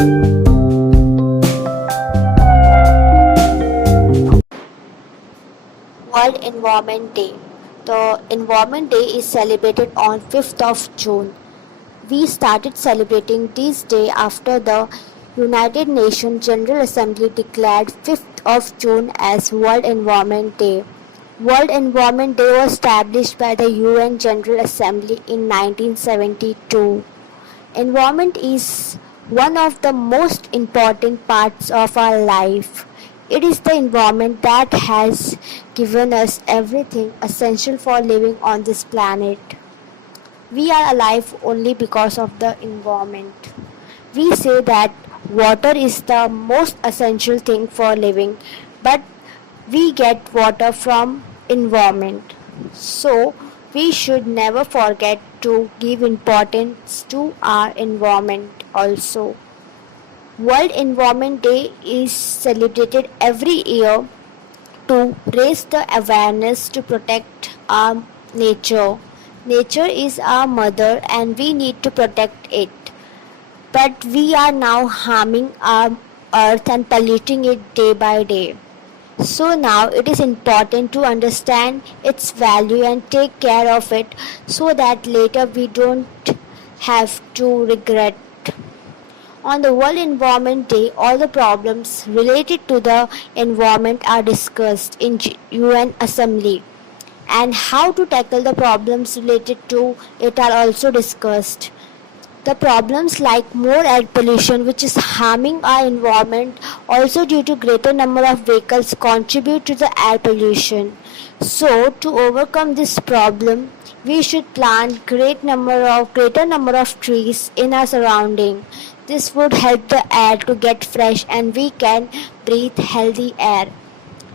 World Environment Day. The Environment Day is celebrated on 5th of June. We started celebrating this day after the United Nations General Assembly declared 5th of June as World Environment Day. World Environment Day was established by the UN General Assembly in 1972. Environment is one of the most important parts of our life. It is the environment that has given us everything essential for living on this planet. We are alive only because of the environment. We say that water is the most essential thing for living, but we get water from environment. So we should never forget to give importance to our environment also. World Environment Day is celebrated every year to raise the awareness to protect our nature. Nature is our mother and we need to protect it. But we are now harming our earth and polluting it day by day. So now it is important to understand its value and take care of it so that later we don't have to regret. On the World Environment Day, all the problems related to the environment are discussed in UN Assembly, and how to tackle the problems related to it are also discussed. The problems like more air pollution, which is harming our environment, also due to greater number of vehicles contribute to the air pollution. So to overcome this problem, we should plant greater number of trees in our surrounding. This would help the air to get fresh and we can breathe healthy air.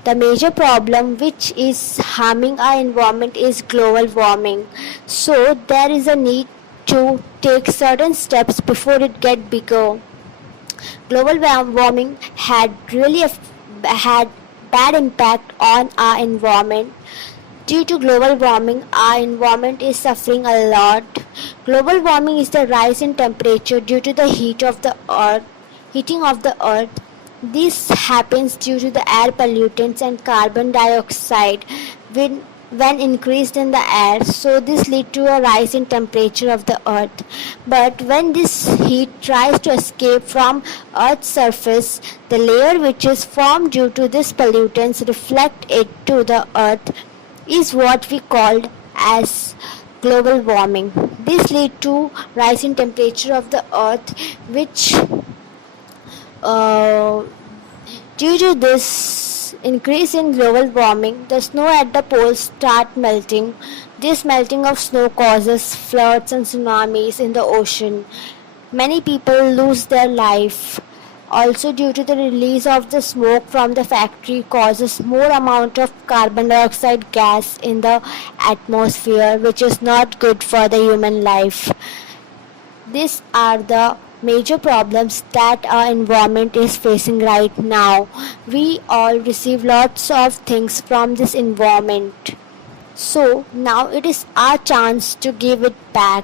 The major problem which is harming our environment is global warming. So there is a need to take certain steps before it get bigger. Global warming had bad impact on our environment. Due to global warming, our environment is suffering a lot. Global warming is the rise in temperature due to the heating of the earth. This happens due to the air pollutants and carbon dioxide when increased in the air. So this leads to a rise in temperature of the earth. But when this heat tries to escape from earth's surface, the layer which is formed due to this pollutants reflect it to the earth is what we called as global warming. This leads to rise in temperature of the earth, which due to this increase in global warming, the snow at the poles start melting. This melting of snow causes floods and tsunamis in the ocean. Many people lose their life. Also due to the release of the smoke from the factory causes more amount of carbon dioxide gas in the atmosphere, which is not good for the human life. These are the major problems that our environment is facing right now. We all receive lots of things from this environment. So now it is our chance to give it back.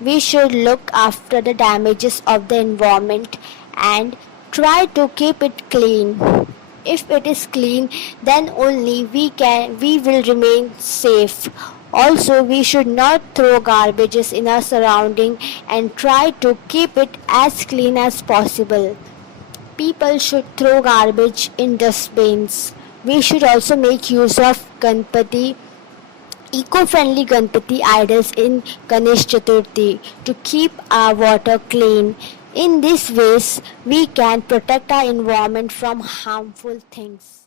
We should look after the damages of the environment and try to keep it clean. If it is clean, then only we will remain safe. Also, we should not throw garbages in our surrounding and try to keep it as clean as possible. People should throw garbage in dustbins. We should also make use of eco-friendly Ganpati idols in Ganesh Chaturthi to keep our water clean. In these ways, we can protect our environment from harmful things.